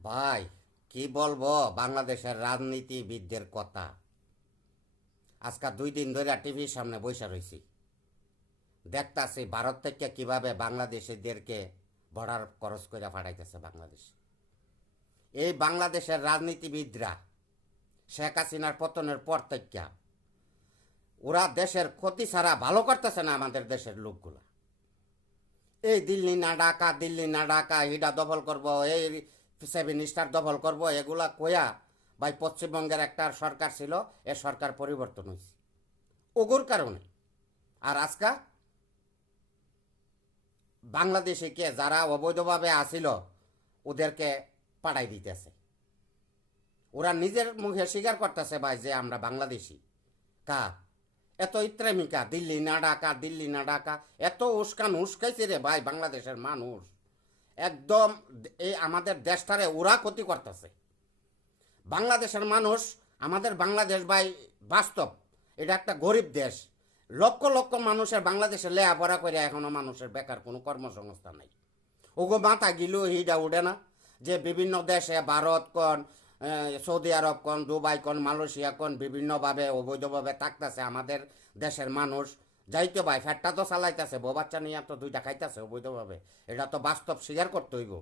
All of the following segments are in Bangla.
ভাই, কি বলবো বাংলাদেশের রাজনীতিবিদদের কথা। আজকে 2 দিন ধরে টিভির সামনে বসে রয়েছি, দেখতাছি ভারত থেকে কিভাবে বাংলাদেশিদেরকে বর্ডার ক্রস করে পাঠাইতেছে বাংলাদেশ। এই বাংলাদেশের রাজনীতিবিদরা শেখ হাসিনার পতনের পর থেকে ওরা দেশের ক্ষতি ছাড়া ভালো করতেছে না আমাদের দেশের লোকগুলা। এই দিল্লি না ঢাকা, দিল্লি না ঢাকা, হিডা দখল করব, এই 7 স্টার দখল করব, এগুলা কয়া ভাই পশ্চিমবঙ্গের একটা সরকার ছিল, এ সরকার পরিবর্তন হয়েছে ওগুর কারণে। আর আজকা বাংলাদেশিকে যারা অবৈধভাবে আসিল ওদেরকে পাঠাই দিতেছে। ওরা নিজের মুখে স্বীকার করতেছে ভাই যে আমরা বাংলাদেশি। কা এত ইত্রেমিকা, দিল্লি না ঢাকা, দিল্লি না ঢাকা, এত উস্কান উস্কাইছে রে ভাই বাংলাদেশের মানুষ। একদম এই আমাদের দেশটারে ওরা ক্ষতি করতেছে। বাংলাদেশের মানুষ, আমাদের বাংলাদেশ ভাই বাস্তব এটা একটা গরিব দেশ। লক্ষ লক্ষ মানুষের বাংলাদেশে লেয়াপড়া করে এখনো মানুষের বেকার কোনো কর্মসংস্থান নাই। ওগো মাথা গিলু হিডা উঠে না যে বিভিন্ন দেশে ভারত কন, সৌদি আরব কন, দুবাই কন, মালয়েশিয়া কন, বিভিন্নভাবে অবৈধভাবে থাকতেছে আমাদের দেশের মানুষ। যাইতো ভাই ফ্যাটটা তো চালাইতেছে, বউ বাচ্চা নিয়ে তো 2টা খাইতেছে অবৈধভাবে। এটা তো বাস্তব স্বীকার করতে হইব।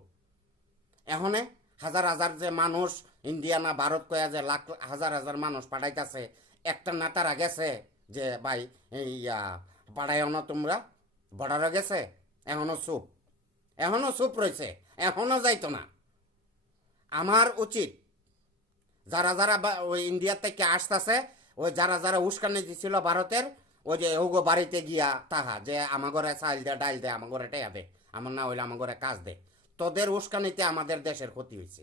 এখনে হাজার হাজার যে মানুষ ইন্ডিয়া না ভারত কয়া যে লাখ হাজার হাজার মানুষ পাঠাইতেছে, একটা নেতারা গেছে যে ভাই এই পাঠাইও না তোমরা, বর্ডারে গেছে, এখনো চুপ, এখনো চুপ রয়েছে, এখনো যাইতো না। আমার উচিত যারা যারা ওই ইন্ডিয়া থেকে আসতেছে, ওই যারা যারা উস্কানি দিছিল ভারতের, ওই যে ওগো বাড়িতে গিয়া তাহা যে আমার ঘরে চাল দে, ডাইল দে, আমার ঘরে টেয়া দে, আমার না হইলে আমার ঘরে কাজ দে। তোদের উস্কানিতে আমাদের দেশের ক্ষতি হয়েছে।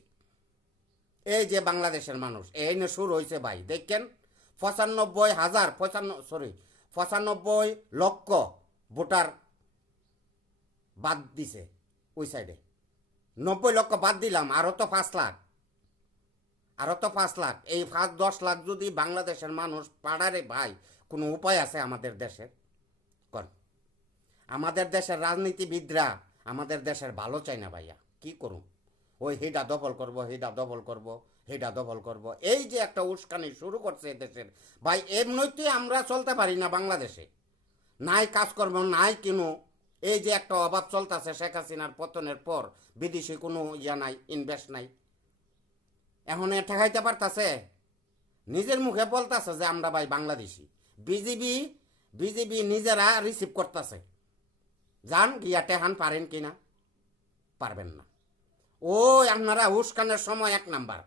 এই যে বাংলাদেশের মানুষ এই নিয়ে শুরু হয়েছে ভাই, দেখেন 95,000, 95 লক্ষ ভোটার বাদ দিছে ওই সাইডে। 90 লক্ষ বাদ দিলাম, আরো তো 5 লাখ, আরো তো 5 লাখ। এই 5-10 লাখ যদি বাংলাদেশের মানুষ পাড়ারে ভাই, কোনো উপায় আছে আমাদের দেশের? কর, আমাদের দেশের রাজনীতিবিদরা আমাদের দেশের ভালো চাই না ভাইয়া, কি করুন? ওই হিডা দখল করব, হিডা দখল করব, হিডা দখল করব, এই যে একটা উস্কানি শুরু করছে দেশের ভাই। এমনিতেই আমরা চলতে পারি না বাংলাদেশে, নাই কাজকর্ম নাই কিনো। এই যে একটা অভাব চলতেছে শেখ হাসিনার পতনের পর, বিদেশি কোনো ইয়া নাই, ইনভেস্ট নাই। এখন এ ঠেকাইতে পারতাছে, নিজের মুখে বলতেছে যে আমরা ভাই বাংলাদেশি। বিজেপি বিজেপি নিজেরা রিসিভ করতেছে। যান গিয়া টেহান পারেন কিনা? পারবেন না। ওই আপনারা উস্কানের সময় 1 নাম্বার,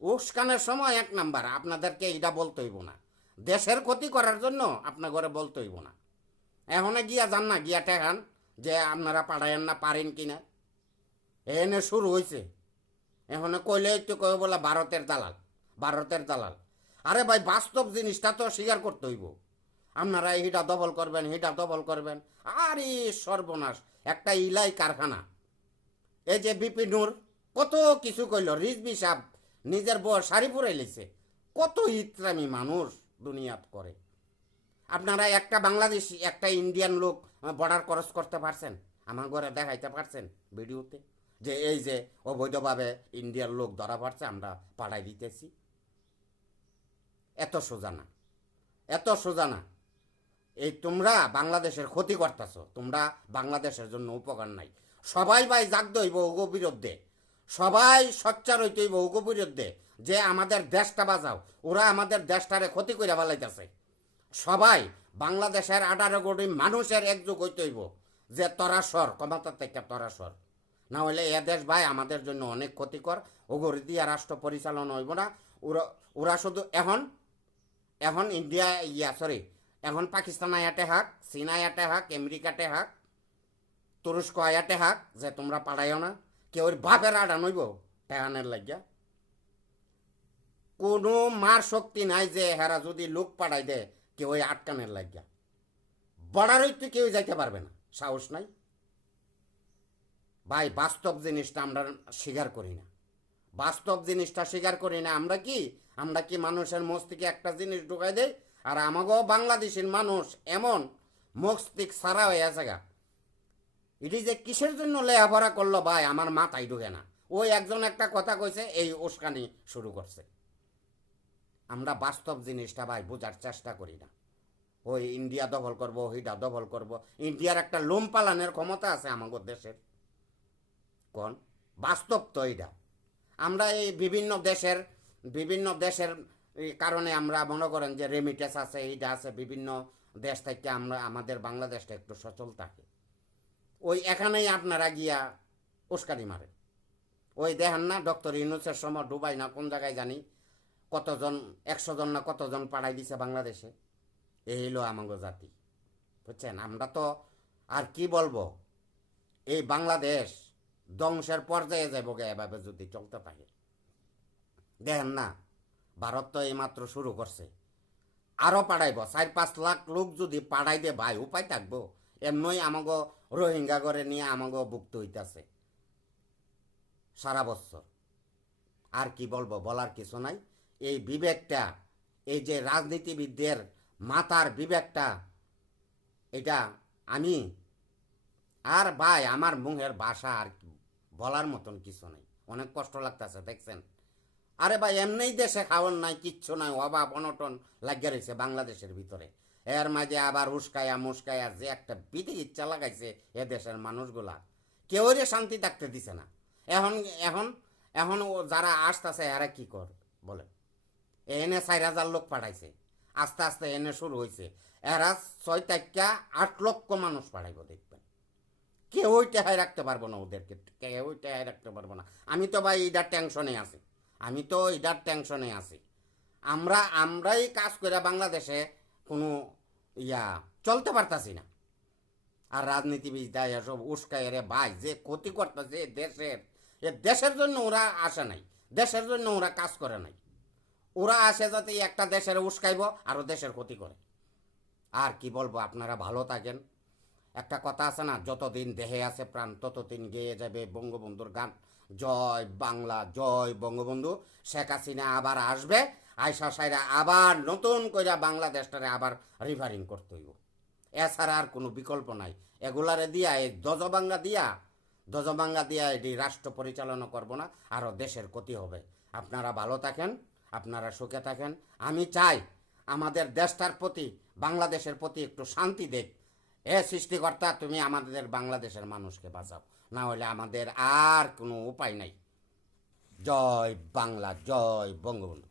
উস্কানের সময় 1 নাম্বার। আপনাদেরকে এটা বলতে হইব না, দেশের ক্ষতি করার জন্য আপনার ঘরে বলতে হইব না। এখনে গিয়া যান না, গিয়া টেহান যে আপনারা পাঠাইন না পারেন কিনা। এনে শুরু হয়েছে। এখনে কইলে একটু কই বলা ভারতের দালাল, ভারতের দালাল। আরে ভাই বাস্তব জিনিসটা তো স্বীকার করতে হইব। আপনারা হিটা দখল করবেন, হিটা দখল করবেন। আরে সর্বনাশ, একটা ইলাই কারখানা। এই যে বিপি নূর কত কিছু কইল, রিজবি সাহেব নিজের বউ শাড়ি পরে লিছে। কত ইত্রামি মানুষ দুনিয়াত করে। আপনারা একটা বাংলাদেশি একটা ইন্ডিয়ান লোক বর্ডার ক্রস করতে পারছেন? আমার ঘরে দেখাইতে পারছেন ভিডিওতে যে এই যে অবৈধভাবে ইন্ডিয়ার লোক ধরা পড়ছে, আমরা পাঠাই দিতেছি? এত সোজা না, এত সোজা না। এই তোমরা বাংলাদেশের ক্ষতি করতেছ, তোমরা বাংলাদেশের জন্য উপকার নাই। সবাই ভাই জাগতে হইব ওগো বিরুদ্ধে, সবাই সচ্চার হইতে হইব ওগো বিরুদ্ধে যে আমাদের দেশটা বাঁচাও। ওরা আমাদের দেশটারে ক্ষতি করে ফেলাইতেছে। সবাই বাংলাদেশের 18 কোটি মানুষের একযোগ হইতে হইব যে তরা সর, ক্ষমতা থেকে তরা সর। না হলে এ দেশ ভাই আমাদের জন্য অনেক ক্ষতিকর। ওগো দিয়া রাষ্ট্র পরিচালনা হইব না। ওরা ওরা শুধু এখন এখন ইন্ডিয়া সরি, এখন পাকিস্তান আয়াতে হাক, চীন আয়াতে হাক, আমেরিকাতে হাক, তুরস্ক আয়াতে হাক যে তোমরা পাঠাইও না। কেউ বাপের আডা নইব টেহানের লাগিয়া। কোনো মার শক্তি নাই যে হেরা যদি লোক পাঠাই দে কেউ আটকানের লাগিয়া। বর্ডার হইতে কেউ যাইতে পারবে না, সাহস নাই। ভাই বাস্তব জিনিসটা আমরা স্বীকার করি না, বাস্তব জিনিসটা স্বীকার করি না। আমরা কি মানুষের মস্তিষ্কে একটা জিনিস ঢুকাই দেয়। আর আমাকেও বাংলাদেশের মানুষ এমন মস্তিষ্ক সারা হয়ে আছে গা। এটি যে কিসের জন্য লেখাপড়া করলো ভাই আমার মাথায় ঢুকে না। ওই একজন একটা কথা কইছে, এই উস্কানি শুরু করছে। আমরা বাস্তব জিনিসটা ভাই বোঝার চেষ্টা করি না। ওই ইন্ডিয়া দখল করব, ওইটা দখল করব। ইন্ডিয়ার একটা লোম পালানের ক্ষমতা আছে আমাদের দেশের, কোন বাস্তব তো এইটা। আমরা এই বিভিন্ন দেশের এই কারণে আমরা মনে করেন যে রেমিটেন্স আছে, এইটা আছে, বিভিন্ন দেশ থেকে আমরা আমাদের বাংলাদেশটা একটু সচল থাকে। ওই এখানেই আপনারা গিয়া উস্কানি মারেন। ওই দেখেন না ডক্টর ইউনূসের সময় ডুবাই না কোন জায়গায় জানি কতজন, 100 জন না কতজন পাঠাই দিছে বাংলাদেশে। এই হলো আমাগো জাতি, বুঝছেন? আমরা তো আর কি বলবো, এই বাংলাদেশ ধ্বংসের পর্যায়ে যাবো গে এভাবে যদি চলতে থাকে। দেখেন না, ভারত তো এইমাত্র শুরু করছে, আরও পাঠাইব। 4-5 লাখ লোক যদি পাঠাই দে ভাই, উপায় থাকবো? এমনই আমাগো রোহিঙ্গা করে নিয়ে আমাগো ভুক্ত হইতাছে সারা বছর। আর কি বলবো, বলার কিছু নাই। এই বিবেকটা, এই যে রাজনীতিবিদদের মাথার বিবেকটা, এটা আমি আর ভাই আমার মুখের ভাষা আর বলার মতন কিছু নাই। অনেক কষ্ট লাগতেছে, দেখছেন? আরে ভাই এমনিই দেশে খাওয়ার নাই, কিচ্ছু নাই, অভাব অনটন লাগিয়ে রয়েছে বাংলাদেশের ভিতরে। এর মাঝে আবার উস্কায়া মুস্কায়া যে একটা বিধি ইচ্ছা লাগাইছে এ দেশের মানুষগুলা, কেউরে শান্তি থাকতে দিছে না। এখন এখন এখন যারা আসতেছে এরা কি কর বলে, এনে 4,000 লোক পাঠাইছে, আস্তে আস্তে এনে শুরু হয়েছে। এরা 6 থেকে 8 লক্ষ মানুষ পাঠাইব, দেখবেন। কেউই টেহাই রাখতে পারবো না ওদেরকে, কেউই টেহাই রাখতে পারবো না। আমি তো ভাই এটার টেনশনে আছি, আমরাই কাজ করে বাংলাদেশে কোনো চলতে পারতাছি না। আর রাজনীতিবিদরা এসব উস্কায় রে ভাই, যে ক্ষতি করতেছে দেশের জন্য ওরা আসে নাই, দেশের জন্য ওরা কাজ করে নাই। ওরা আসে যাতে একটা দেশের উস্কাইব আরও দেশের ক্ষতি করে। আর কি বলবো, আপনারা ভালো থাকেন। একটা কথা আছে না, যতদিন দেহে আছে প্রাণ ততদিন গেয়ে যাবে বঙ্গবন্ধুর গান। জয় বাংলা, জয় বঙ্গবন্ধু। শেখ হাসিনা আবার আসবে, আয়সা সাইরা আবার নতুন করে বাংলাদেশটারে আবার রিভারিং করতে হইব। এছাড়া আর কোনো বিকল্প নাই। এগুলারে দিয়া, এই দজবাঙ্গা দিয়া এটি রাষ্ট্র পরিচালনা করব না, আরও দেশের ক্ষতি হবে। আপনারা ভালো থাকেন, আপনারা সুখে থাকেন। আমি চাই আমাদের দেশটার প্রতি, বাংলাদেশের প্রতি একটু শান্তি দেখ। সৃষ্টিকর্তা, তুমি আমাদের বাংলাদেশের মানুষকে বাঁচাও, না হলে আমাদের আর কোনো উপায় নাই। জয় বাংলা, জয় বঙ্গবন্ধু।